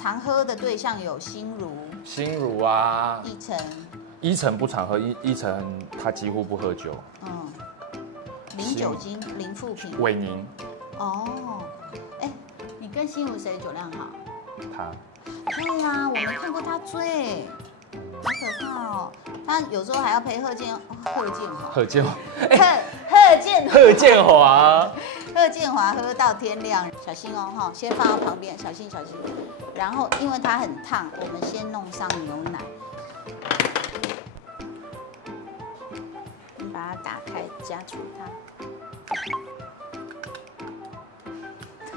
常喝的对象有心如啊，依晨不常喝，依晨他几乎不喝酒。零酒精、零负评。伟宁。哦，哎，你跟心如谁酒量好？他。对啊，我没看过他醉，好可怕哦。他有时候还要陪贺建华喝到天亮，小心哦哈，先放到旁边，小心。然后因为它很烫，我们先弄上牛奶，你把它打开，加除它。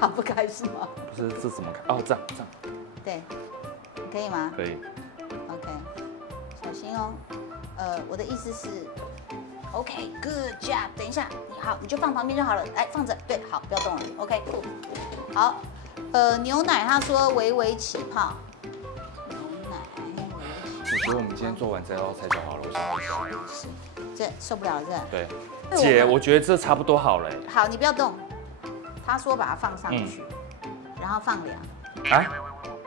打不开是吗？不是，这怎么开？哦，这样。对，可以吗？可以。OK， 小心哦。我的意思是 ，OK，good job。等一下，你就放旁边就好了。来，放着，对，好，不要动了。OK，cool。好，牛奶他说微起泡。牛奶我觉得我们今天做完这道菜就好了，我想这受不了了，这。对，姐，我觉得这差不多好了。好，你不要动。他说把它放上去，然后放凉。啊？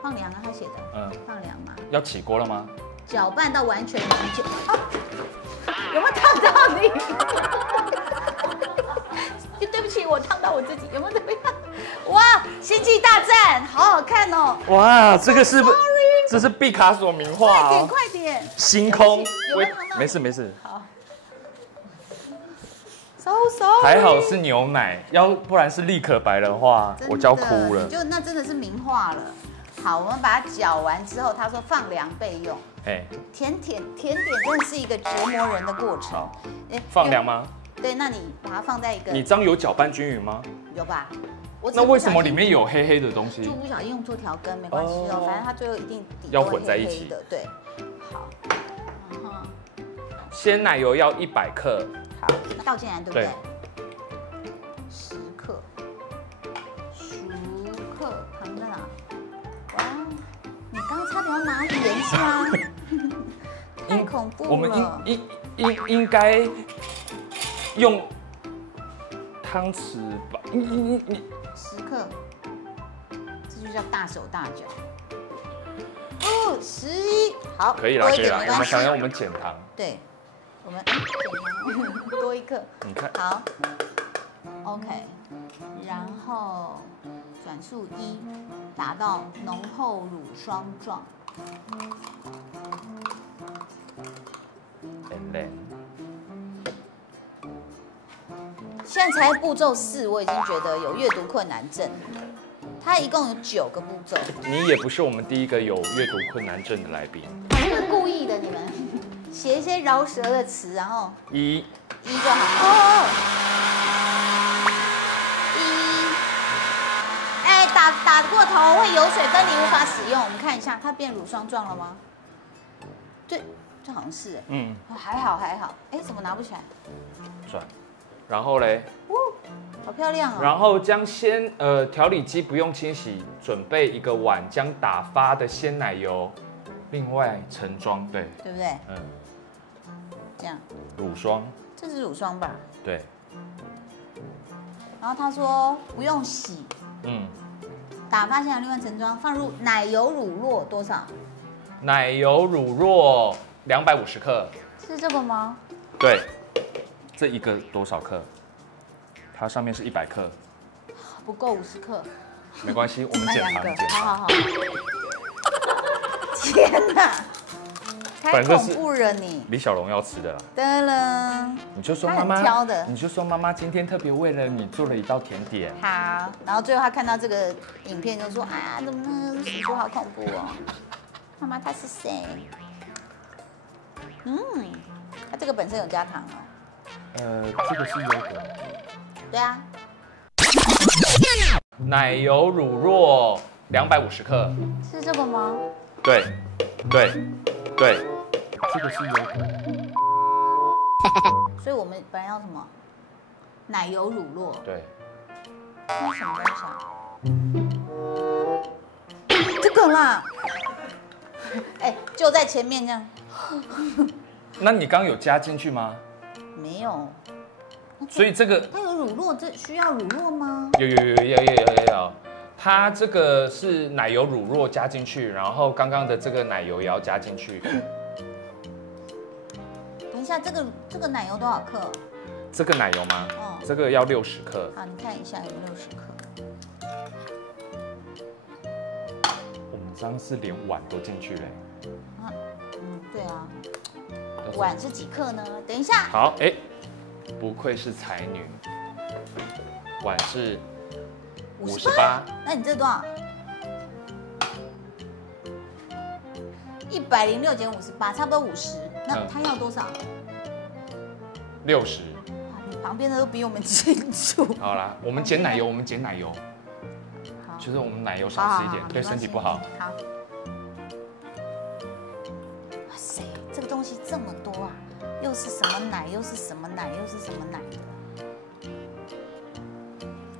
放凉啊，他写的。放凉嘛。要起锅了吗？搅拌到完全凝结。有没有烫到你？对不起，我烫到我自己，有没有怎么样？哇，星际大战，好好看哦！哇，这个是，这是毕卡索名画哦。快点！星空，没事。好。还好是牛奶，要不然是立可白的话，我就要哭了。那真的是名画了。好，我们把它搅完之后，他说放凉备用。甜点真的是一个折磨人的过程。放凉吗？对，那你把它放在一个。你这样有搅拌均匀吗？有吧。那为什么里面有黑黑的东西？就不小心用错调羹，没关系哦，反正它最后一定底要混在一起的。对，好。鲜奶油要100克。好，倒进来对不对？10克。10克，糖在哪？哇，你刚差点要拿盐是吗？太恐怖了。我们应该用汤匙吧。10克，这就叫大手大脚。11，好，可以了。我们想要我们减糖。对。我们减糖多1克，你看好 ，OK， 然后转速1，达到浓厚乳霜状。现在才步骤4，我已经觉得有阅读困难症。它一共有9个步骤。你也不是我们第一个有阅读困难症的来宾。这个故意的，你们。写一些饶舌的词，然后1就好。1，打过头会油水分离，无法使用。我们看一下，它变乳霜状了吗？对，这好像是。还好。哎，怎么拿不起来？转，然后嘞？好漂亮哦。然后将调理机不用清洗，准备1个碗，将打发的鲜奶油另外盛装，对不对？这样，乳霜，这是乳霜吧？对。然后他说不用洗，打发鲜奶油另外盛装，放入奶油乳酪多少？奶油乳酪250克。是这个吗？对，这一个多少克？它上面是100克，不够50克。没关系，我们减糖。好。天哪！太恐怖了你！李小龙要吃的啦。得了，你就说妈妈挑的，你就说妈妈今天特别为了你做了一道甜点。好，然后最后他看到这个影片就说：“啊，怎么叔叔好恐怖哦？妈妈他是谁？”他这个本身有加糖哦。这个是优格。对啊。奶油乳酪250克。是这个吗？对。这个是优格。所以我们本来要什么？奶油乳酪。对。那什么东西啊？这个啦。就在前面这样。那你刚有加进去吗？没有。所以这个它有乳酪，这需要乳酪吗？有。它这个是奶油乳酪加进去，然后刚刚的这个奶油也要加进去。等一下，这个奶油多少克？这个奶油吗？哦，这个要60克。好，你看一下有没有60克。我们这样是连碗都进去了。对啊。碗是几克呢？等一下。好，哎，不愧是才女。碗是58。那你这多少？106减58，差不多50。那他要多少？60。你旁边的都比我们清楚。好啦，我们减奶油，好，就是我们奶油少吃一点，对身体不好。好。哇塞，这个东西这么多啊！又是什么奶？又是什么奶？又是什么奶的？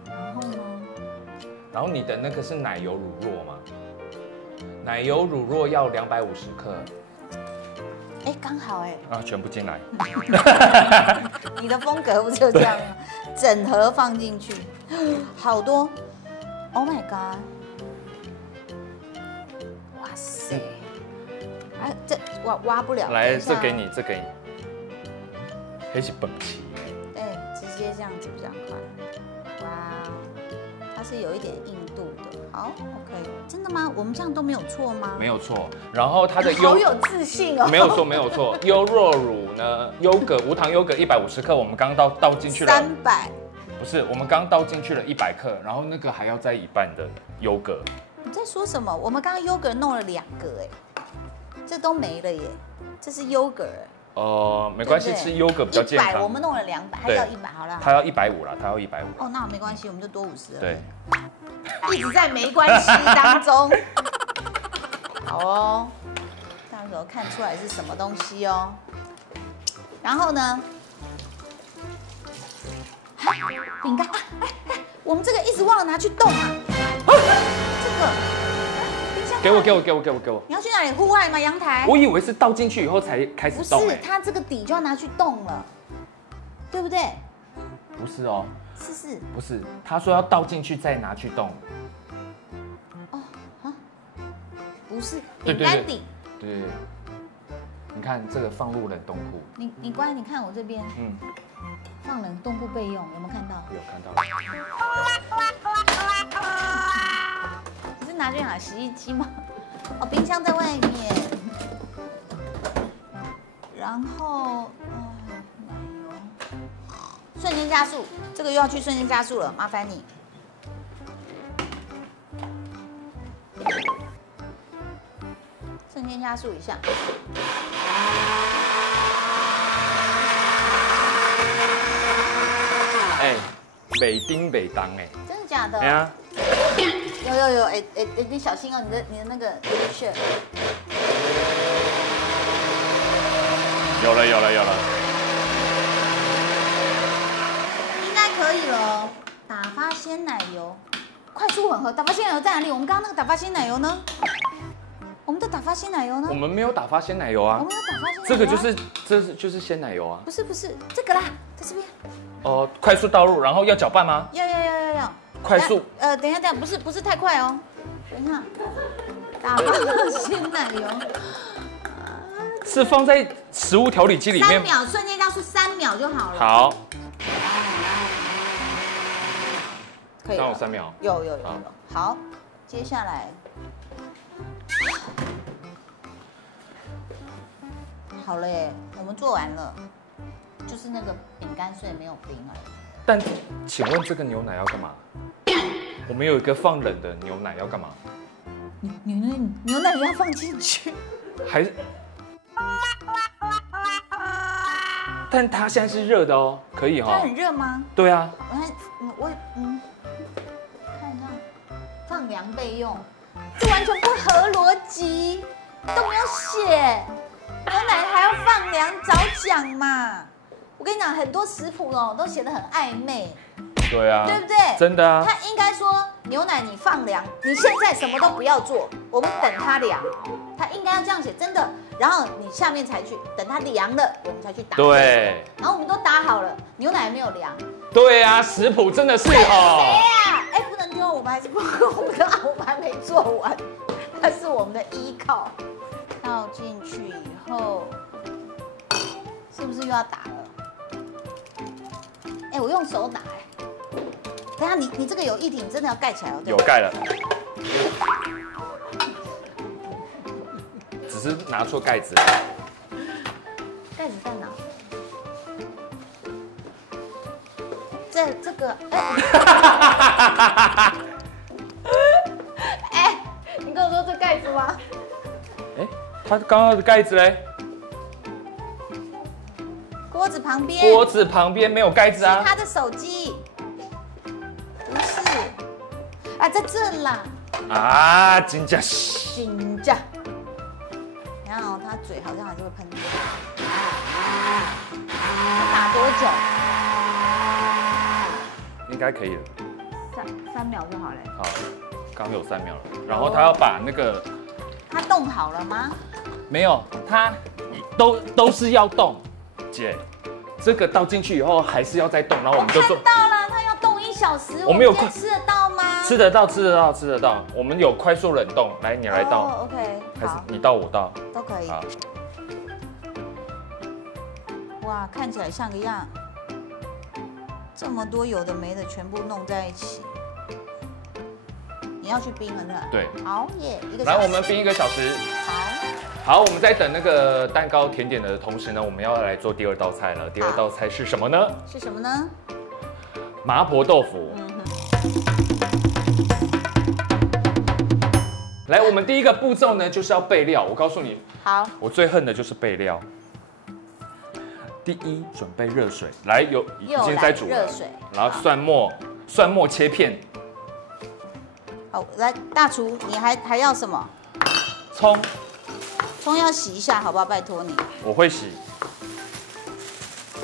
然后呢？然后你的那个是奶油乳酪吗？奶油乳酪要250克。哎，刚好哎。啊，全部进来。你的风格不就这样吗？整盒放进去，好多。Oh my god！ 哇塞！啊，这挖不了。来，这给你，这给你。黑是本期。对，直接这样子比较快。哇，它是有一点硬度的。好 ，OK， 真的吗？我们这样都没有错吗？没有错。然后它的好有自信哦。没有错，没有错。优酪乳呢，无糖优格150克，我们刚倒进去了。300。不是，我们刚倒进去了100克，然后那个还要再一半的优格。你在说什么？我们刚刚优格弄了2个，哎，这都没了耶。这是优格。没关系，吃优格比较健康。100，我们弄了200，还要100，好了。它要150了，它要150。哦，那没关系，我们就多50了。对，一直在没关系当中。好哦，到时候看出来是什么东西哦。然后呢？饼干，我们这个一直忘了拿去冻啊。这个，给我。你要去哪里？户外吗？阳台？我以为是倒进去以后才开始冻。不是，它这个底就要拿去冻了，对不对？不是哦。是。不是，他说要倒进去再拿去冻。哦啊，不是饼干底。对。你看这个放入冷冻库。你乖，你看我这边。放冷冻库备用，有没有看到？有看到。你是拿去哪？洗衣机吗？哦，冰箱在外面。然后，奶油，瞬间加速，这个又要去瞬间加速了，麻烦你。瞬间加速一下。北丁北当哎，真的假的？哎呀，有哎，你小心哦，你的那个血。有了，应该可以了。打发鲜奶油，快速混合。打发鲜奶油在哪里？我们刚刚那个打发鲜奶油呢？我们的打发鲜奶油呢？我们没有打发鲜奶油啊。我们有打发鲜奶油。这个就是鲜奶油啊。不是，这个啦，在这边。快速倒入，然后要搅拌吗？要。快速。等一下，不是太快哦。等一下，打发鲜奶油。是放在食物调理机里面。3秒，瞬间加速3秒就好了。好。可以。刚好3秒。有。好，接下来。好了耶，我们做完了，就是那个饼干碎没有冰而已。但请问这个牛奶要干嘛？我们有一个放冷的牛奶要干嘛？牛奶也要放进去？还是？但它现在是热的哦，可以哈。它很热吗？对啊。我看一下，放凉备用，这完全不合逻辑，都没有写。牛奶还要放凉，早讲嘛！我跟你讲，很多食谱都写得很暧昧。对啊，对不对？真的啊。他应该说牛奶你放凉，你现在什么都不要做，我们等它凉。他应该要这样写，真的。然后你下面才去等它凉了，我们才去打。对。然后我们都打好了，牛奶没有凉。对啊，食谱真的是谁啊？哎，不能算丢，我们还是不，我们还没做完，它是我们的依靠。倒进去以后，是不是又要打了？哎，我用手打哎。等一下你这个有液体，你真的要盖起来哦。有盖了，只是拿错盖子。盖子在哪？这个，哎，你跟我说这盖子吗？哎，它刚刚的盖子嘞？锅子旁边。锅子旁边没有盖子啊。是他的手机。不是。啊，在这啦。啊，真假？真假。然后他嘴好像还是会喷。要打多久？应该可以了。3秒就好了。好，刚有3秒了。然后他要把那个，它冻好了吗？没有，他都是要动。姐，这个倒进去以后还是要再动，然后我们就做。看到了，它要冻1小时。我们有吃得到吗？吃得到。我们有快速冷冻，来，你来倒。OK， 还是你倒我倒都可以。好。哇，看起来像个样。这么多有的没的，全部弄在一起。你要去冰了是吧？对。好耶，1个小时。来，我们冰1个小时。好，我们在等那个蛋糕甜点的同时呢，我们要来做第2道菜了。第2道菜是什么呢？是什么呢？麻婆豆腐。来，我们第一个步骤呢，就是要备料。我告诉你，好，我最恨的就是备料。第一，准备热水，来已经在煮了。热水，然后蒜末切片。好，来大厨，你还要什么？葱要洗一下，好不好？拜托你。我会洗。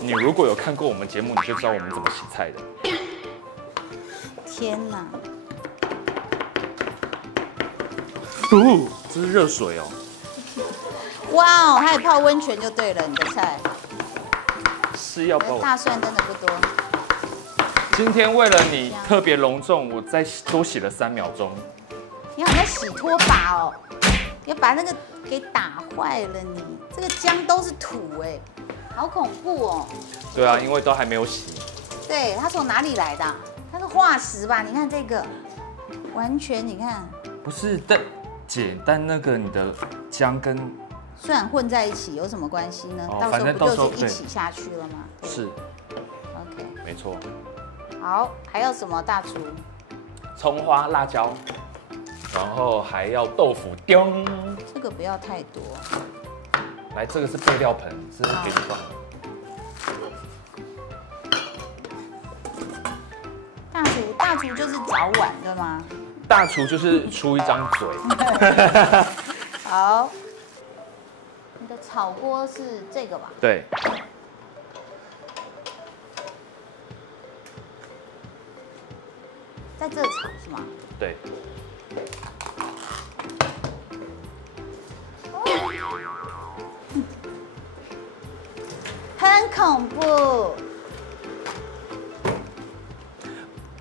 你如果有看过我们节目，你就知道我们怎么洗菜的。天哪！这是热水哦。哇哦，还有泡温泉就对了，你的菜。是要泡。大蒜真的不多。今天为了你特别隆重，我再多洗了3秒钟。你好像洗拖把哦，要把那个给打坏了你。这个姜都是土哎，好恐怖哦。对啊，因为都还没有洗。对，它从哪里来的？它是化石吧？你看这个，完全你看。不是，但那个你的姜跟蒜混在一起有什么关系呢？到时候不就是一起下去了吗？是。OK， 没错。好，还有什么大厨？葱花、辣椒，然后还要豆腐丁。这个不要太多。来，这个是备料盆，这是给你放的。大厨就是早晚对吗？大厨就是出一张嘴。好，你的炒锅是这个吧？对。在这炒是吗？对。很恐怖，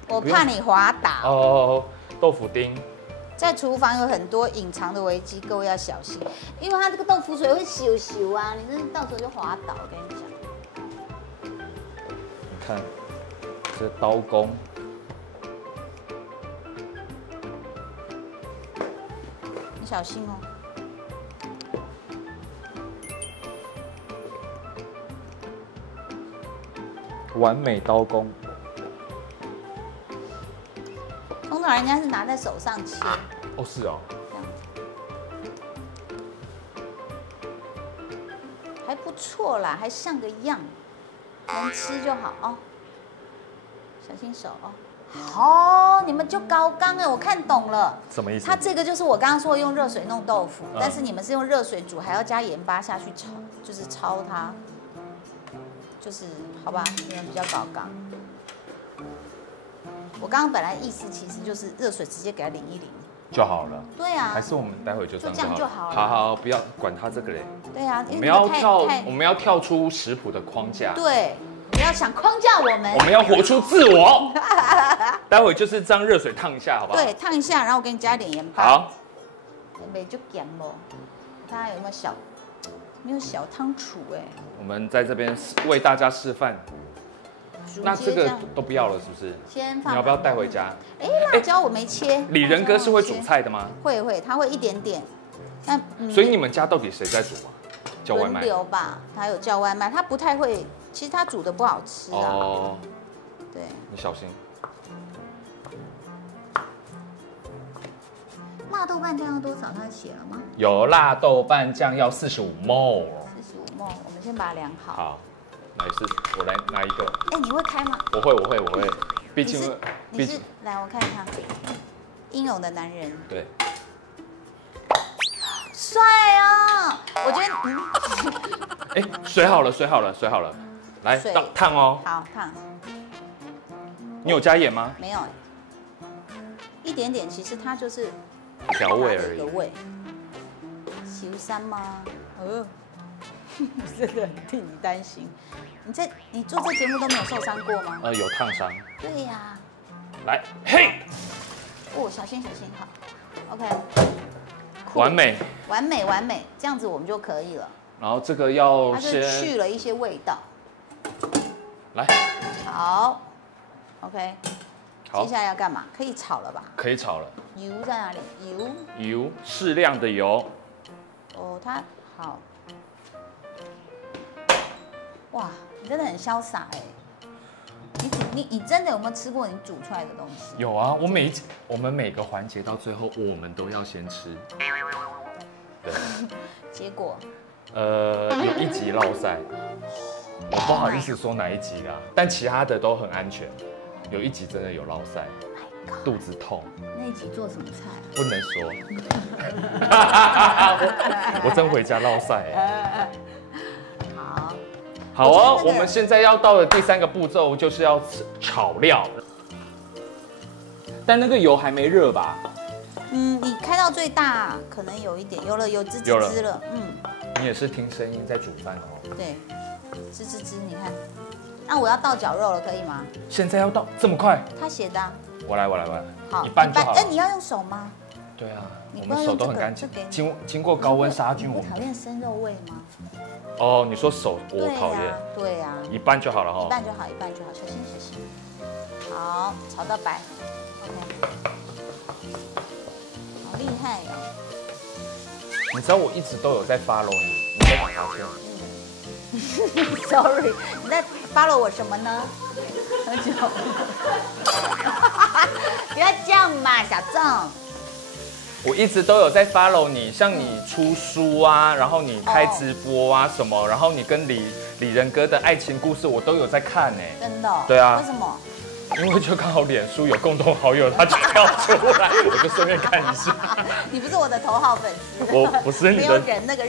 我怕你滑倒。哦，豆腐丁。在厨房有很多隐藏的危机，各位要小心，因为它这个豆腐水会咻啊，你这到时候就滑倒。我跟你讲，你看，这刀工。你小心哦。完美刀工。通常人家是拿在手上切。哦，是哦。还不错啦，还像个样，能吃就好哦。小心手哦。哦，你们就高刚哎，我看懂了。什么意思？它这个就是我刚刚说用热水弄豆腐，但是你们是用热水煮，还要加盐巴下去炒，就是焯它，就是好吧，你们比较高刚。我刚刚本来意思其实就是热水直接给它淋一淋就好了。对啊。还是我们待会就这样就好了。好，不要管它这个嘞。对啊，我们要跳出食谱的框架。对。不要想框架我们，我们要活出自我。待会就是这样热水烫一下，好不好？对，烫一下，然后我给你加一点盐巴。好，没就咸不？大家有没有没有小汤匙哎？我们在这边为大家示范。那这个都不要了，是不是？先放。你要不要带回家？哎，辣椒我没切。李仁哥是会煮菜的吗？会，他会一点点。但所以你们家到底谁在煮啊？叫外卖？轮流吧，他有叫外卖，他不太会。其实他煮的不好吃啊。哦。对。你小心。辣豆瓣酱要多少？他写了吗？有辣豆瓣酱要45 ml。45 ml， 我们先把它量好。好。来是，我来拿一个。哎，你会开吗？我会。毕竟你是来，我看看，英勇的男人。对。帅啊！我觉得，哎，水好了，来烫哦。好烫。你有加盐吗？没有，一点点。其实它就是调味而已。有味。小三吗？真的很替你担心。你做这节目都没有受伤过吗？有烫伤。对呀。来，嘿。哦，小心，好。OK。完美，这样子我们就可以了。然后这个要先去了一些味道。来。好。OK。接下来要干嘛？可以炒了吧？可以炒了。油在哪里？油，适量的油。哦，它好。哇，你真的很潇洒哎！你真的有没有吃过你煮出来的东西？有啊，我们每个环节到最后我们都要先吃。对。结果？有一集落赛，我不好意思说哪一集啦，但其他的都很安全。有一集真的有落赛，肚子痛。那一集做什么菜？不能说。我真回家落赛哎。好哦，我们现在要到的第3个步骤就是要炒料，但那个油还没热吧？你开到最大可能有一点，有滋了，你也是听声音在煮饭哦。对，滋，你看。那我要倒绞肉了，可以吗？现在要倒这么快？他写的。我来。好，一半就好了。哎，你要用手吗？对啊，我们手都很干净，经过高温杀菌。你不讨厌生肉味吗？哦，你说手我讨厌。对呀。一半就好了哈。一半就好，小心。好，炒到白。OK。好厉害哦！你知道我一直都有在 follow 你，你在哪发现？Sorry， 你在 follow 我什么呢？喝酒。不要这样嘛，小郑。我一直都有在 follow 你，像你出书啊，然后你开直播啊什么，然后你跟李仁哥的爱情故事，我都有在看呢。真的？对啊。为什么？因为就刚好脸书有共同好友，他就跳出来，我就顺便看一下。你不是我的头号粉丝。我不是你的。没有人那个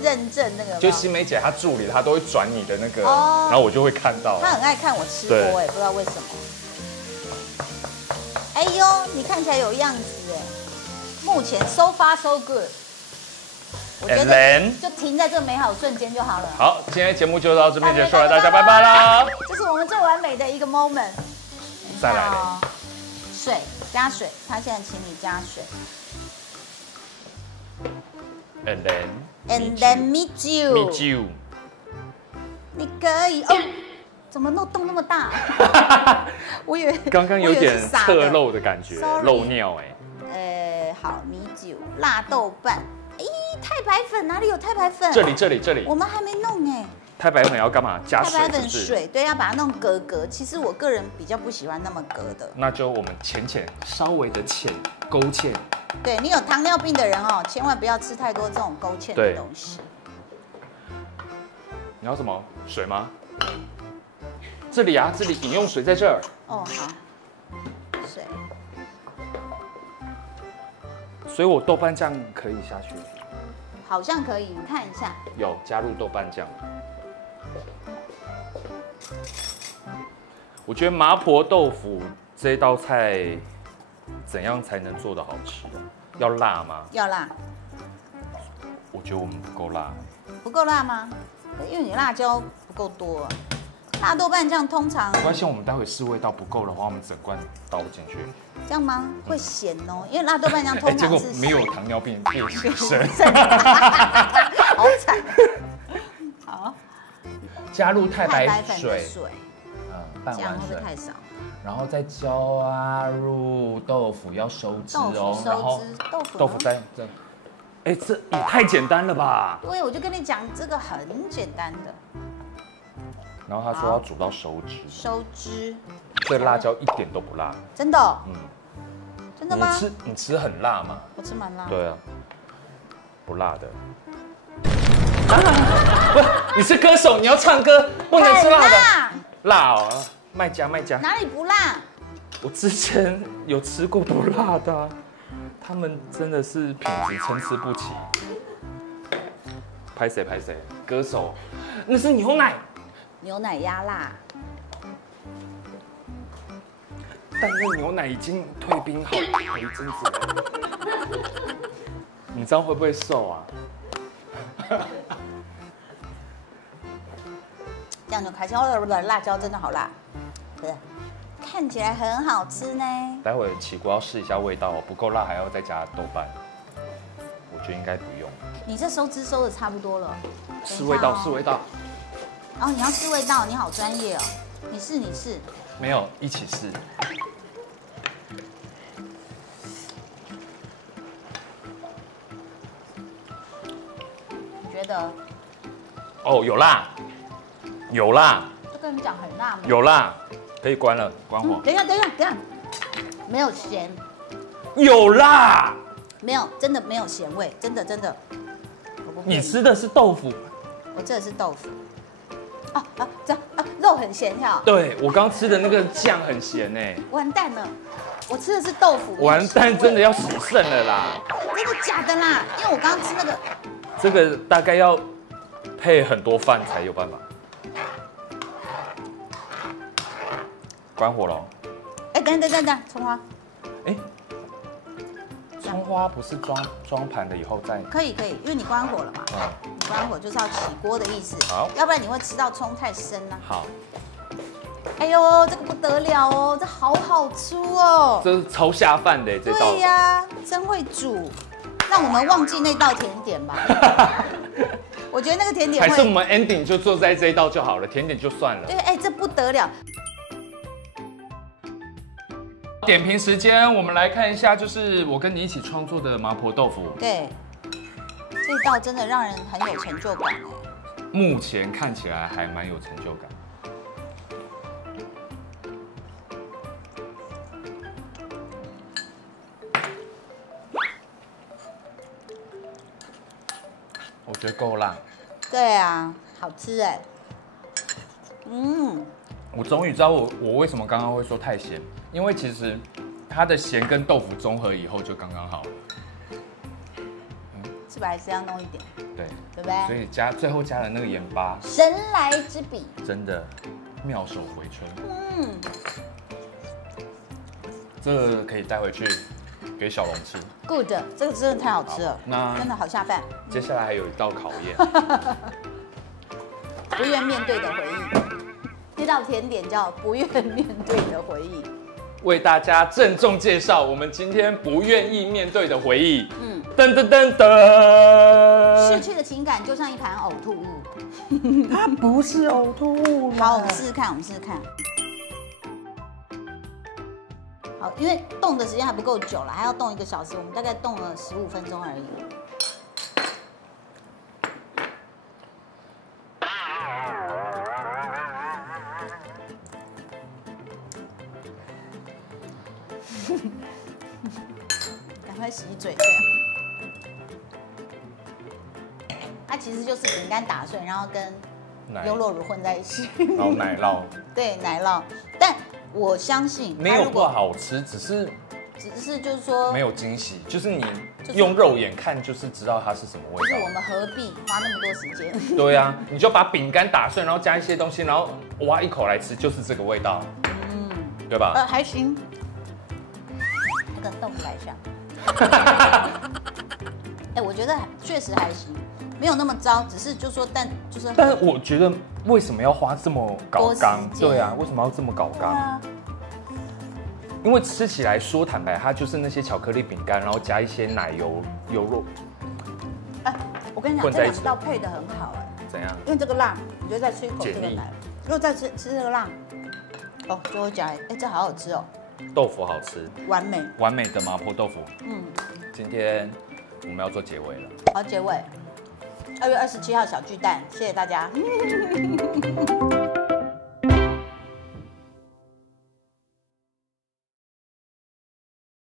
认证那个。就新梅姐她助理，她都会转你的那个，然后我就会看到。她很爱看我吃播哎，不知道为什么。哎呦，你看起来有样子哎。目前 so far so good， 我觉得就停在这个美好瞬间就好了。好，今天节目就到这边结束了，大家拜拜啦！这是我们最完美的一个 moment。再来嘞，水加水，他现在请你加水。And then meet you。你可以哦。怎么洞那么大？我以为刚刚有点侧漏的感觉，漏尿哎。好，米酒、辣豆瓣，太白粉哪里有太白粉？这里，我们还没弄哎。太白粉要干嘛？加水。太白粉水，对，要把它弄格。其实我个人比较不喜欢那么格的。那就我们稍微的勾芡。对，你有糖尿病的人哦，千万不要吃太多这种勾芡的东西。你要什么水吗？这里饮用水在这儿。哦，好。水。所以我豆瓣酱可以下去。好像可以，你看一下。有加入豆瓣酱。我觉得麻婆豆腐这道菜怎样才能做得好吃？要辣吗？要辣。我觉得我们不够辣。不够辣吗？因为你辣椒不够多。辣豆瓣酱通常没关系，我们待会试味道不够的话，我们整罐倒进去。这样吗？会咸哦，因为辣豆瓣酱通结果常是没有糖尿病变血生。好惨。好，加入太白粉的水，水，拌这样完水，会不会太少？然后再加入豆腐，要收汁豆腐哦，然后收汁，豆腐呢豆腐在这。哎，这也太简单了吧！对，我就跟你讲，这个很简单的，然后他说要煮到收汁，收汁，这辣椒一点都不辣。真的哦，嗯，真的吗？你吃很辣吗？我吃蛮辣。对啊，不辣的。不是，你是歌手，你要唱歌，不能吃辣的。辣，辣哦，卖家。哪里不辣？我之前有吃过不辣的啊，他们真的是品质参差不齐。拍谁？歌手，那是牛奶，牛奶压辣，但那牛奶已经退冰好一阵子了。你这样会不会瘦啊？这样就开心。哦，不对，辣椒真的好辣，对，看起来很好吃呢。待会起锅要试一下味道哦，不够辣还要再加豆瓣。我觉得应该不用。你这收汁收的差不多了，试味道，试味道。哦，你要试味道，你好专业哦。你试，没有，一起试。你觉得？哦，有辣，有辣，就跟你讲很辣吗？有辣，可以关了，关火。等一下，没有咸，有辣，没有，真的没有咸味，真的。我不骗你吃的是豆腐。我这是豆腐。这样肉很咸哈。对，我刚吃的那个酱很咸哎。完蛋了，我吃的是豆腐。完蛋，真的要洗肾了啦！真的假的啦？因为我刚刚吃那个，这个大概要配很多饭才有办法。关火喽。哎，等，葱花。哎，葱花不是装盘了以后再？可以，因为你关火了嘛。你关火就是要起锅的意思。好，要不然你会吃到葱太深了。好。哎呦，这个不得了哦，这好好吃哦。这是超下饭的这道。对呀，真会煮，让我们忘记那道甜点吧。我觉得那个甜点还是我们 ending 就坐在这一道就好了，甜点就算了。对，哎，这不得了。点评时间，我们来看一下，就是我跟你一起创作的麻婆豆腐。对，这道真的让人很有成就感哎。目前看起来还蛮有成就感。我觉得够辣。对啊，好吃哎。我终于知道我为什么刚刚会说太咸，因为其实它的咸跟豆腐综合以后就刚刚好了。是不是还是要弄一点？对，对不对？所以最后加了那个盐巴，神来之笔，真的妙手回春。这个可以带回去给小龙吃。good， 这个真的太好吃了，那真的好下饭。接下来还有一道考验，不愿面对的回忆。这道甜点叫不愿面对的回忆。为大家郑重介绍我们今天不愿意面对的回忆。噔噔噔噔，逝去的情感就像一盘呕吐物。它不是呕吐物。好，我们试试看，好，因为冻的时间还不够久了，还要冻1个小时，我们大概冻了15分钟而已。赶快洗嘴。它其实就是饼干打碎，然后跟优酪乳混在一起，然后奶酪。对，奶酪。但我相信没有不好吃，只是就是说没有惊喜，就是你用肉眼看就是知道它是什么味道。就是我们何必花那么多时间？对啊，你就把饼干打碎，然后加一些东西，然后挖一口来吃，就是这个味道。对吧？还行。跟豆腐来一下。哎，我觉得确实还行。没有那么糟，只是就说就是。但是我觉得为什么要花这么搞刚？多时间对啊，为什么要这么搞刚？对啊，因为吃起来说坦白，它就是那些巧克力饼干，然后加一些奶油、油肉。我跟你讲，这混在一起两道配的很好哎，怎样？因为这个辣，你就再吃一口这个解腻奶，如果再吃这个辣，哦，就会加哎，这好好吃哦，豆腐好吃，完美。完美的麻婆豆腐。嗯，今天我们要做结尾了。好，结尾，2月27号小巨蛋，谢谢大家。